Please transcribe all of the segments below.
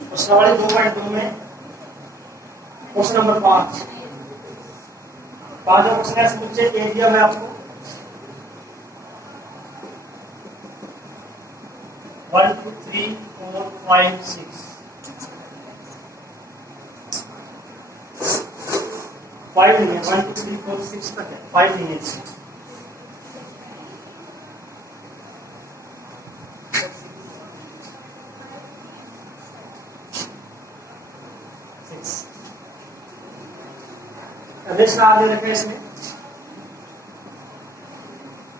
प्रश्नावली 2.2 में question number 5 पांचवा क्वेश्चन है समुच्चय ए दिया है आपको 1 2 3 4 5 6 5 नहीं है 1 2 3 4 6 तक है 5 नहीं है 6 आदेश नाम दे रखे इसमें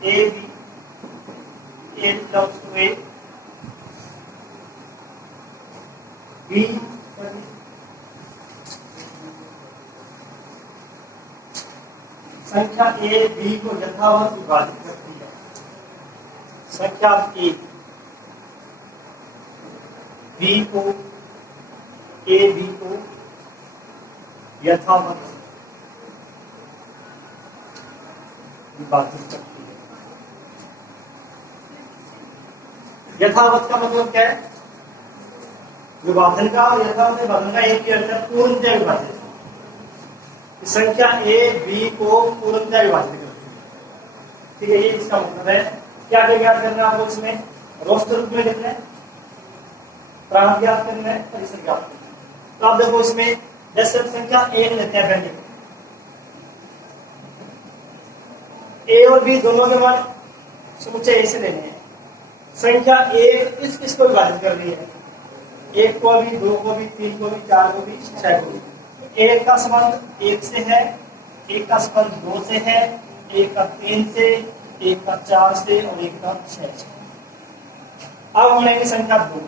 A B A belongs to A B संख्या ए बी को यथावत विभाजित करती है। संख्या ए बी को ए बी को यथावत विभाजित करती है। यथावत का मतलब क्या है? विभाजन का और यथावत विभाजन का एक ही अर्थ है पूर्णतः विभाजित। संख्या ए बी को पूर्णतः विभाजित करती है। ठीक है, ये इसका मतलब है। क्या ज्ञात करना है आपको इसमें? रोस्टर रूप में कितने प्रांत ज्ञात करना है, परिसर ज्ञात करना है। तो आप देखो इसमें जैसे हम संख्या एक लेते हैं पहले, ए और बी दोनों के मान समुच्चय ए से लेने हैं। संख्या एक किस को विभाजित कर रही है? एक को भी, दो को भी, तीन को भी, चार को भी, छह को भी। एक का संबंध एक से है, एक का संबंध दो से है, एक का तीन से, एक का चार से और एक का छह से। अब हम लेंगे संख्या दो।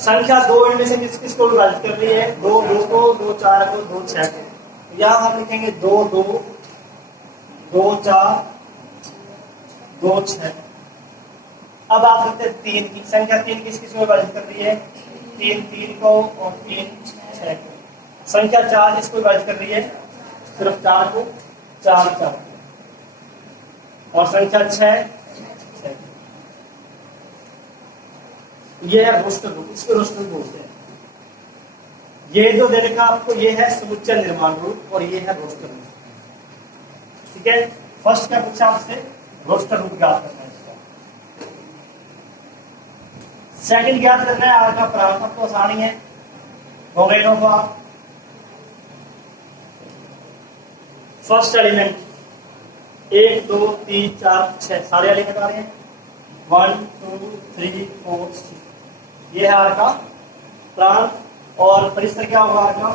संख्या दो इनमें से किस को विभाजित कर रही है? दो दो को, दो चार को, दो छह को। यहां हम लिखेंगे दो दो, दो चार, दो छह। अब आप देखते हैं तीन की संख्या तीन किस को विभाजित कर रही है? तीन तीन को और तीन छह को। संख्या चार किसको विभाजित कर रही है? सिर्फ चार को, चार चार को। और संख्या छह छह। ये है रोस्टर रूप, इसको रोस्टर बोलते हैं। ये जो देने का आपको ये है समुच्चय निर्माण रूप और ये है रोस्टर रूप। ठीक है, फर्स्ट क्या पूछा आपसे? रोस्टर रूप ज्ञात करना है। सेकंड ज्ञात करना है आर का प्रांत। तो आसानी है, हो गए हो आप। फर्स्ट एलिमेंट 1 2 3 4 6 सारे एलिमेंट आ रहे हैं। 1 2 3 4 6 ये है आर का प्रांत। और परिसर क्या होगा आर का?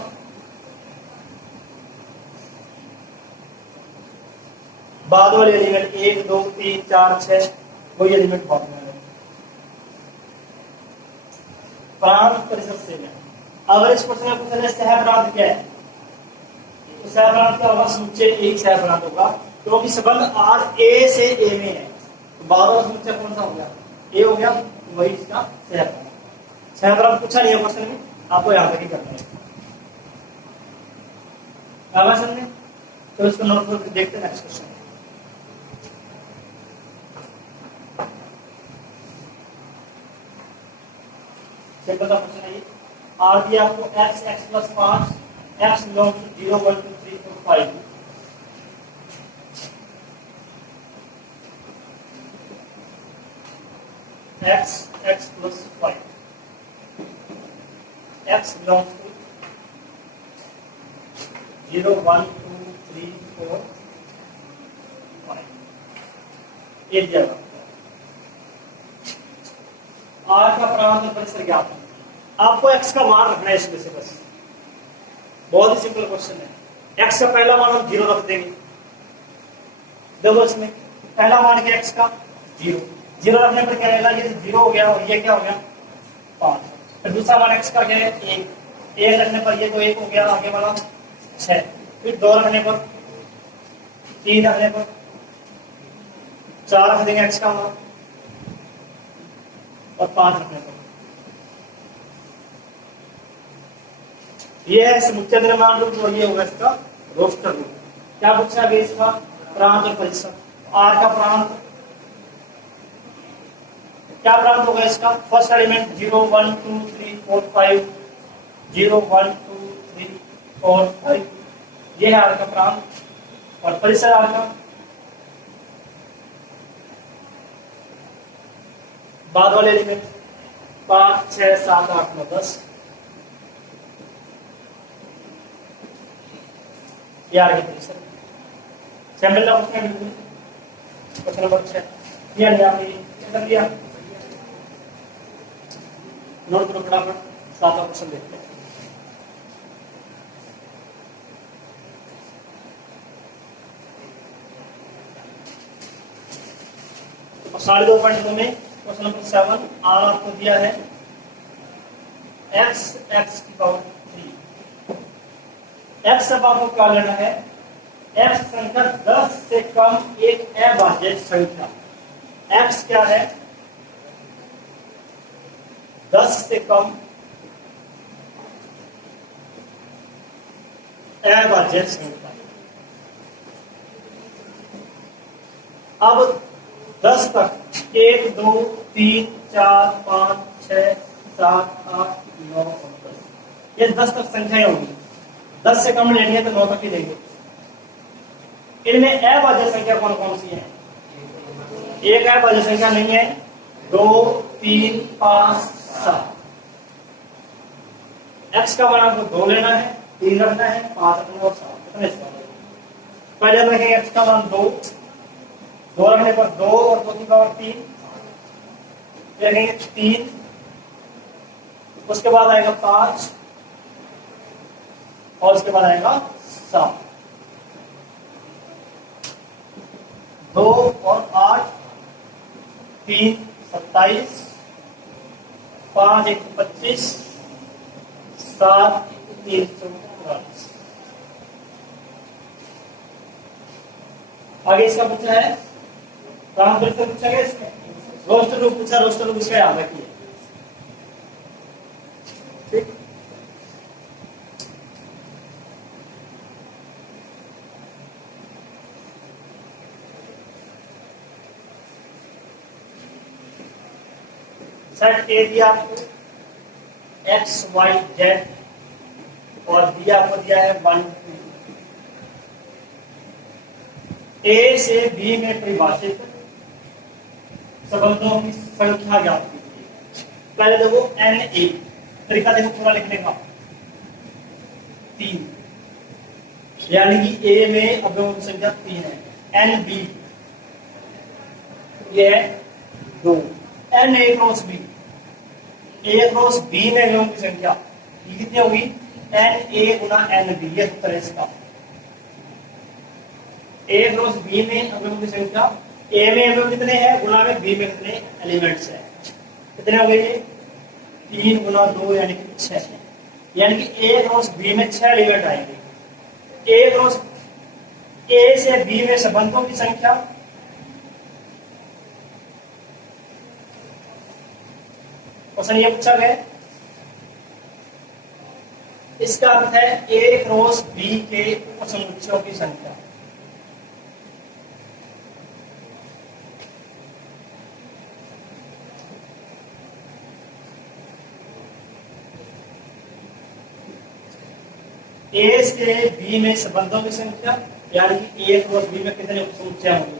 बाद वाले एलिमेंट 1 2 3 4 6 वही एलिमेंट बाद में प्रांत परिसर से में। अगर इस क्वेश्चन में पूछा जाए सह प्रांत क्या है, तो सह प्रांत क्या होगा? समुच्चय एक सह प्रांत होगा, क्योंकि संबंध आर ए से ए में है। तो बारह समुच्चय कौन सा हो गया? ए हो गया, वही इसका सह प्रांत। सह प्रांत पूछा नहीं है क्वेश्चन में, आपको यहाँ तक ही करना है। आवाज समझे? तो इसको नोट करके देखते हैं नेक्स्ट क्वेश्चन। सिंपल सा क्वेश्चन है ये। आर दिया आपको x x plus 5 x belong to 0 1 2 3 4 5। x x plus 5 x belong to 0 1 2 3 4 5 ये दिया आर का प्रांत और परिसर ज्ञात है। आपको x का मान रखना है इसमें से बस। बहुत ही सिंपल क्वेश्चन है। x का पहला मान हम 0 रख देंगे। देखो इसमें पहला मान क्या x का 0। 0 रखने पर क्या रहेगा? ये 0 हो गया और ये क्या हो गया? 5। फिर दूसरा मान x का क्या है? 1। 1 रखने पर ये तो 1 हो गया, आगे वाला 6। फिर 2 रखने पर, 3 रखने पर, 4 रख देंगे x का मान और 5 रखने पर। ये है समुच्चय निर्माण रूप और ये होगा इसका रोस्टर रूप। क्या पूछा गया? इसका प्रांत और परिसर। आर का प्रांत क्या प्राप्त होगा इसका? फर्स्ट एलिमेंट 0 1 2 3 4 5, 0 1 2 3 4 5, ये है आर का प्रांत। और परिसर आर का बाद वाले एलिमेंट 5 6 7 8 9 10, ये आर के परिसर। सैंपल का क्वेश्चन नंबर 6 किया कर लिया, नोट करो फटाफट, सातवां क्वेश्चन देखते हैं। और 2.5 में क्वेश्चन नंबर 7 आर आपको दिया है x x की पावर 3। x अब आपको क्या लेना है? x संख्या 10 से कम एक अभाज्य संख्या। x क्या है? 10 से कम अभाज्य संख्या। अब 10 तक 1 2 3 4 5 6 7 8 9 10, ये 10 तक संख्याएं होंगी। 10 से कम लेनी है तो 9 तक ही लेंगे। इनमें अभाज्य संख्या कौन कौन सी है? एक अभाज्य संख्या नहीं है, 2 3 5 7। x का मान आपको 2 लेना है, 3 रखना है, 5 रखना है और 7 कितने? पहले हम रखेंगे x का मान 2, 2 रखने पर 2 और 2 की पावर 3, रखेंगे 3, उसके बाद आएगा 5 और उसके बाद आएगा 7। 2 और 8 3 27, 5 1 25, 7 3 44। आगे इसका पूछा है ट्रांसफर से पूछा गया, इसमें रोस्टर रूप पूछा, रोस्टर रूप इसका याद रखिए। ठीक, सेट ए दिया आपको x y z और बी आपको दिया है 1 2। ए से बी में परिभाषित संबंधों की संख्या ज्ञात कीजिए। पहले देखो एन ए, तरीका देखो पूरा लिखने का 3, यानी कि ए में अवयवों की संख्या 3 है। एन बी ये है 2, N A cross B, A cross B में अवयवों की संख्या ये कितनी होगी? एन ए गुना एन बी, ये उत्तर है इसका। ए क्रॉस बी में अवयवों की संख्या, ए में अवयव कितने हैं गुना में बी में कितने एलिमेंट्स हैं, कितने हो गए ये? 3 गुना 2 यानी कि 6, यानी कि ए क्रॉस बी में 6 एलिमेंट आएंगे। ए क्रॉस ए से बी में संबंधों की संख्या, क्वेश्चन ये पूछा गया, इसका अर्थ है ए क्रॉस बी के उपसमुच्चयों की संख्या। ए से बी में संबंधों की संख्या, यानी कि ए क्रॉस बी में कितने उपसमुच्चय होंगे?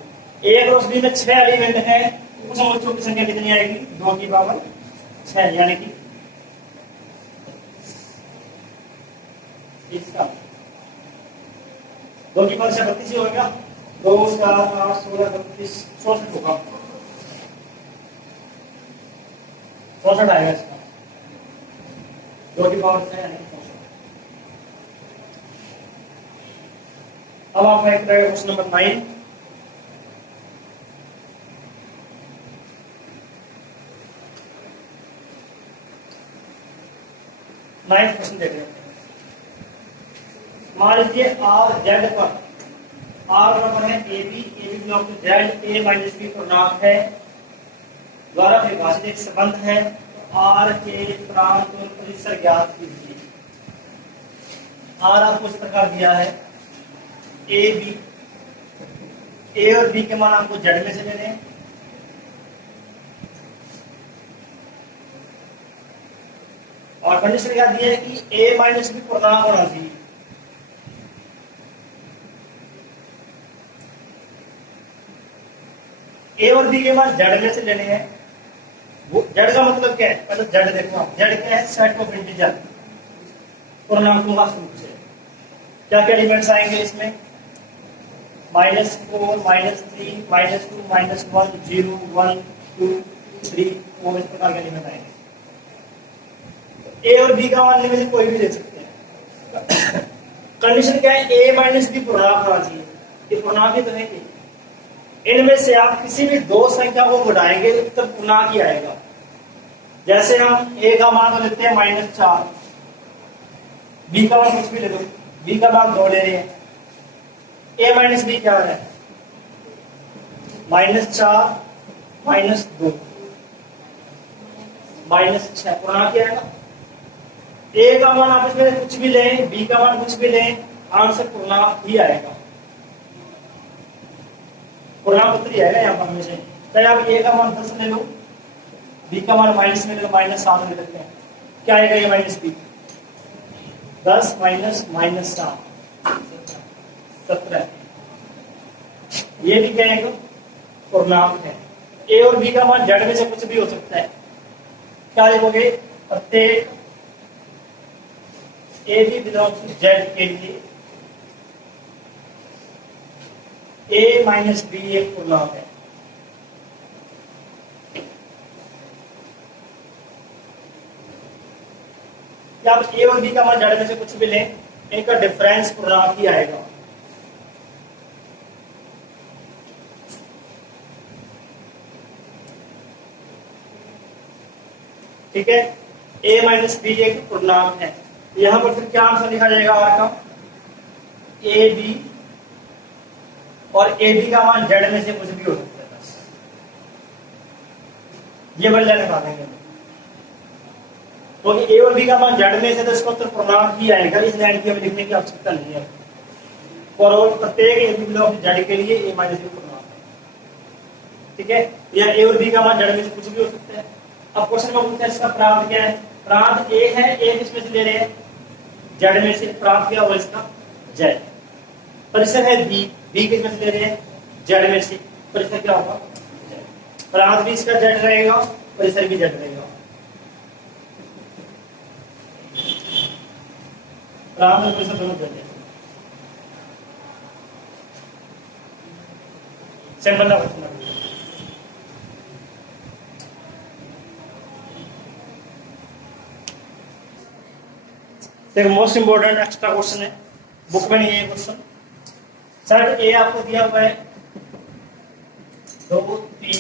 ए क्रॉस बी में 6 एलिमेंट हैं, उपसमुच्चयों की संख्या कितनी आएगी? 2 की पावर 6, यानी कि इसका 2 की पावर 6 32 ही होगा। 2 4 8 16 32 64 होगा, 64 आएगा इसका। 2 की पावर 6 यानी 64। अब आप एक क्वेश्चन नंबर 9, नाइन्थ क्वेश्चन देख रहे हैं। मान लीजिए आर जेड पर, आर बराबर है A B belong to Z, A minus B पूर्णांक है द्वारा परिभाषित एक संबंध है, आर के प्रांत और परिसर ज्ञात कीजिए। आर आपको इस प्रकार दिया है, ए बी, ए और बी के मान आपको जेड में से लेने हैं। और कंडीशन क्या दी है कि a माइनस बी पूर्णांक होना चाहिए। ए और बी के मान जेड में से लेने हैं। वो जेड का मतलब क्या है, पहले जेड देखो आप, जेड क्या है, सेट ऑफ इंटीजर, पूर्णांकों का समूह से। क्या क्या एलिमेंट्स आएंगे इसमें, -4, -3, -2, -1, 0, 1, 2, 3, 4 इस प्रकार के एलिमेंट आएंगे। ए और बी का मान में से कोई भी ले सकते हैं। कंडीशन क्या है, ए माइनस बी पूर्णांक होना चाहिए। ये पूर्णांक ही तो है कि इनमें से आप किसी भी दो संख्या को घटाएंगे उत्तर पूर्णांक ही आएगा। जैसे हम ए का मान तो लेते हैं -4, बी का मान कुछ भी ले लो, बी का मान 2 ले रहे हैं, ए माइनस बी क्या है, -4 -2 -6 पूर्णांक क्या आएगा। ए का मान आप इसमें कुछ भी लें, बी का मान कुछ भी लें, आंसर पूर्णांक ही आएगा, पूर्णांक उत्तर ही आएगा यहाँ पर हमेशा। चाहे आप ए का मान 10 ले लो, बी का मान माइनस में ले लो, -7 ले लेते हैं, क्या आएगा ये माइनस बी, 10 माइनस -7 17। ये भी क्या है, पूर्णांक है। ए और बी का मान जेड में से कुछ भी हो सकता है। क्या लिखोगे, प्रत्येक A B belongs to Z के लिए ए माइनस बी एक पूर्णांक है। या आप ए और बी का मान जेड में से कुछ भी लें, इनका डिफरेंस पूर्णांक ही आएगा। ठीक है, a माइनस बी एक पूर्णांक है। यहां पर फिर क्या आंसर लिखा जाएगा आपका, ए बी, और ए बी का मान जेड में से कुछ भी हो सकता है, बस ये बदला लगा देंगे। तो ए और बी का मान जेड में से तो इसका उत्तर पूर्णांक ही आएगा, इस लाइन की हमें लिखने की आवश्यकता नहीं है। और प्रत्येक ए बी बिलोंग जेड के लिए ए माइनस बी पूर्णांक है। ठीक है, या ए और बी का मान जेड में से कुछ भी हो सकता है। अब क्वेश्चन में पूछते हैं इसका प्रांत क्या है। प्रांत ए है, ए किसमें से ले रहे हैं, जेड में से। प्रांत क्या होगा इसका, जेड। परिसर है बी, बी किसमें से ले रहे हैं, जेड में से। परिसर क्या होगा, जेड। प्रांत भी इसका जेड रहेगा, परिसर भी जेड रहेगा। प्रांत और परिसर दोनों जेड है। सिंपल ना question. Most important extra question है, बुक में नहीं है ये क्वेश्चन। सेट ए आपको दिया हुआ है 2 3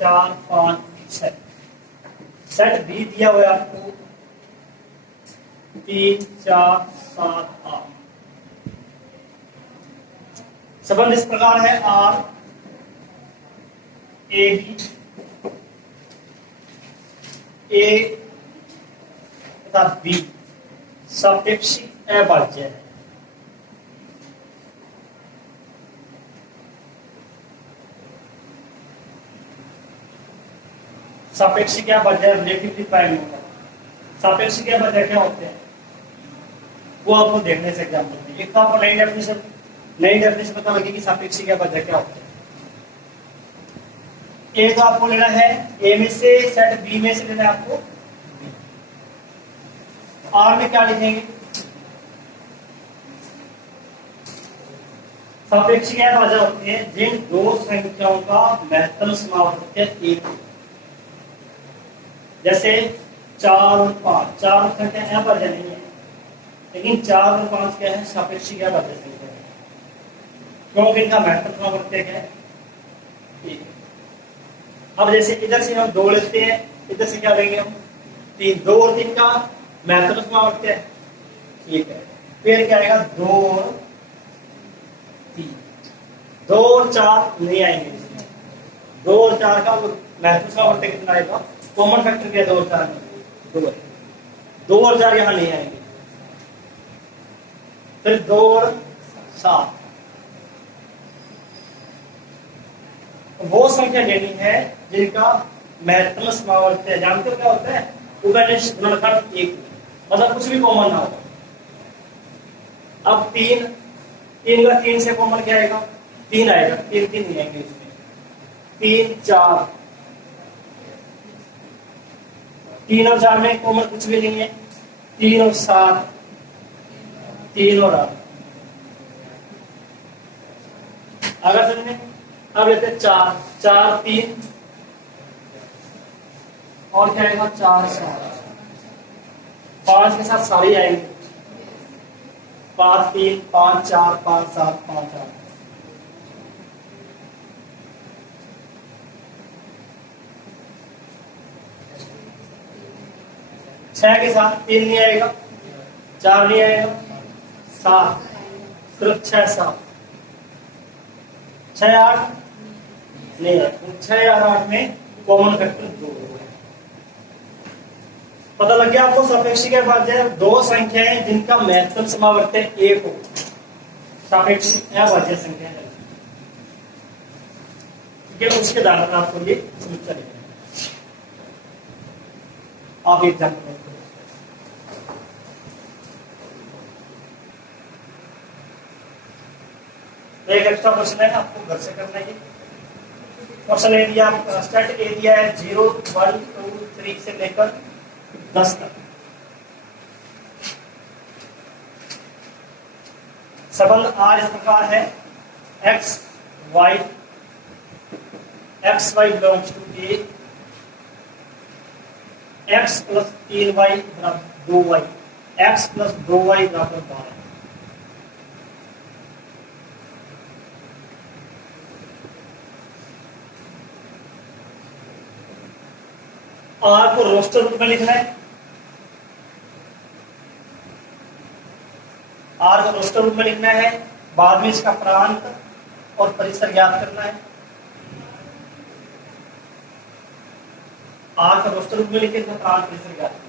4 5 6। सेट बी दिया हुआ है आपको 3 4 7 8। संबंध इस प्रकार है, आर ए बी ए तथा बी सापेक्षी अभाज्य है। सापेक्षी क्या अभाज्य है, रिलेटिवली प्राइम होगा। सापेक्षी क्या अभाज्य क्या होते हैं वो आपको देखने से एग्जाम्पल में। एक तो आपको नई डेफिनेशन पता लगेगी सापेक्षी क्या अभाज्य क्या होते हैं। ए को आपको लेना है ए में से, सेट बी में से लेना है आपको। आर में क्या लिखेंगे, सापेक्षी क्या अभाज्य होती है, जिन दो संख्याओं का महत्तम समावर्त्य एक। जैसे 4 और 5, 4 संख्या अभाज्य नहीं है, लेकिन 4 और 5 क्या है, सापेक्षी क्या अभाज्य संख्या है, क्योंकि इनका महत्तम समावर्त्य क्या है, एक। अब जैसे इधर से हम 2 लेते हैं, इधर से क्या लेंगे हम 3, 2 और 3 का महत्तम समावर्त्य है, ठीक है। फिर क्या आएगा, 2 और 3, 2 और 4 नहीं आएंगे इसमें। 2 और 4 का महत्तम समावर्त्य कितना आएगा, कॉमन फैक्टर क्या है 2 और 4 में, 2 है। 2 और 4 यहाँ नहीं आएंगे। फिर 2 और 7, वो संख्या लेनी है जिनका महत्तम समावर्त्य, जानते हो क्या होता है, उभयनिष्ठ गुणनखंड 1। मतलब कुछ भी कॉमन ना हो। अब तीन, तीन का तीन से कॉमन क्या आएगा? तीन आएगा, तीन तीन नहीं आएंगे इसमें। तीन चार, तीन और चार में कॉमन कुछ भी नहीं है। तीन और सात, तीन और आठ। अगर समझे, अब लेते हैं चार, चार तीन और क्या आएगा? चार सात। पांच के साथ सारे आएंगे, पांच तीन, पांच चार, पांच सात, पांच आठ। छह के साथ तीन नहीं आएगा, चार नहीं आएगा, सात, सिर्फ छह सात। छह आठ नहीं है, छह और आठ में कॉमन फैक्टर दो है। पता लग गया आपको? सापेक्षी के बाद दो संख्याएं जिनका महत्तम समावर्त एक हो, सापेक्षी अभाज्य संख्या है। ठीक है, उसके आधार पर आपको ये समीक्षा लिखना है। आप एग्जाम्पल एक एक्स्ट्रा क्वेश्चन है, आपको घर से करना है। क्वेश्चन एरिया स्टार्ट एरिया है 0, 1, 2, 3 से लेकर 10 तक। संबंध आर इस प्रकार है, X Y belongs to A, X plus 3y बराबर 2y, एक्स प्लस 2y बराबर 12। आर को रोस्टर रूप में लिखना है, आर को रोस्टर रूप में लिखना है। बाद में इसका प्रांत और परिसर ज्ञात करना है। आर का रोस्टर रूप में लिखे तो प्रांत परिसर ज्ञात करना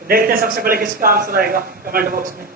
है। देखते हैं सबसे पहले किसका आंसर आएगा कमेंट बॉक्स में।